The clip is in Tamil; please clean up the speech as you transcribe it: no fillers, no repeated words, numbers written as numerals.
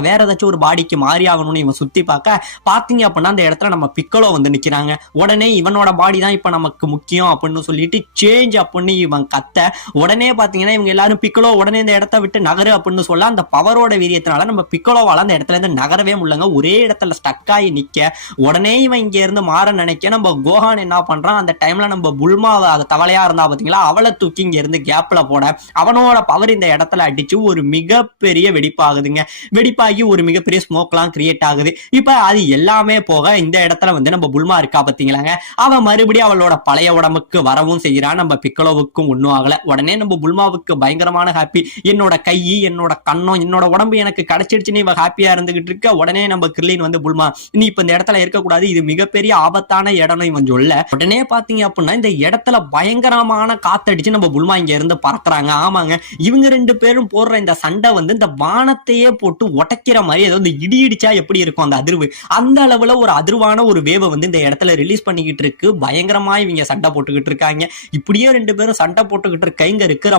வேற ஏதாச்சும் ஒரு பாடிக்கு மாறி ஆகணும்னு இவன் சுத்தி பாத்தீங்க அப்படின்னா அந்த இடத்துல நம்ம பிக்கலோ வந்து நிக்கிறாங்க. உடனே இவனோட பாடி தான் இப்ப நமக்கு முக்கியம் அப்படின்னு சொல்லிட்டு சேஞ்ச் அப்படின்னு இவன் கத்த உடனே பாத்தீங்கன்னா இவங்க எல்லாரும் பிக்கலோ உடனே இந்த இடத்த விட்டு நகரு அப்படின்னு சொல்ல அந்த பவரோட வீரியத்தினால நம்ம பிக்கலோவால அந்த இடத்துல இருந்து நகரவே முடியலங்க. ஒரே இடத்துல ஸ்டக் ஆகி நிக்க உடனே இவன் இங்க இருந்து மாற நினைக்க நம்ம கோஹான் என்ன பண்றான், அந்த டைம்ல நம்ம புல்மா தவளையா இருந்தா பாத்தீங்களா அவளை தூக்கி இங்க இருந்து கேப்ல போட அவனோட பவர் இந்த இடத்துல அடிச்சு ஒரு மிகப்பெரிய வெடிப்பாகுதுங்க. வெடிப்பாகி ஒரு மிகப்பெரிய ஸ்மோக்லாம் கிரியேட் ஆகுது. இப்ப அது எல்லாமே போக இந்த இடத்துல வந்து நம்ம புல்மா இருக்கா பாத்தீங்களாங்க, அவன் மறுபடியும் அவளோட பழைய உடம்புக்கு வரவும் செய்யறான். நம்ம பிக்கலோவுக்கும் ஒன்னும் ஆகல. உடனே நம்ம புல்மாவுக்கு பயங்கரமான ஹாப்பி. என்னோட கை, என்னோட கண்ணம், என்னோட உடம்பு எனக்கு கிடைச்சிடுச்சுன்னு இவ ஹாப்பியா இருந்துகிட்டு இருக்க. உடனே நம்ம கிர்லின் வந்து புல்மா நீ இப்ப இந்த இடத்துல இருக்கக்கூடாது, இது மிகப்பெரிய ஆபத்தான இடம் இவன் சொல்ல உடனே பாத்தீங்க அப்படின்னா இந்த இடத்துல பயங்கரமான காத்தடிச்சு நம்ம புல்மா இங்க இருந்து பறக்குறாங்க. ஆமாங்க, இவங்க ரெண்டு பேரும் போடுற இந்த சண்டை வந்து இந்த வானத்தையே போட்டு உடைக்கிற மாதிரி ஏதோ இந்த இடி இடிச்சா எப்படி இருக்கும் அந்த அதிர்வு, அந்த அளவுல ஒரு அதிர்வான ஒரு வேவை வந்து இந்த இடத்துல ரிலீஸ் பண்ணிக்கிட்டு இருக்கு. பயங்கரமா இவங்க சண்டை போட்டுக்கிட்டு இருக்காங்க. இப்படியே ரெண்டு பேரும் சண்டை போட்டுக்கிட்டு இருக்க இங்க இருக்கிற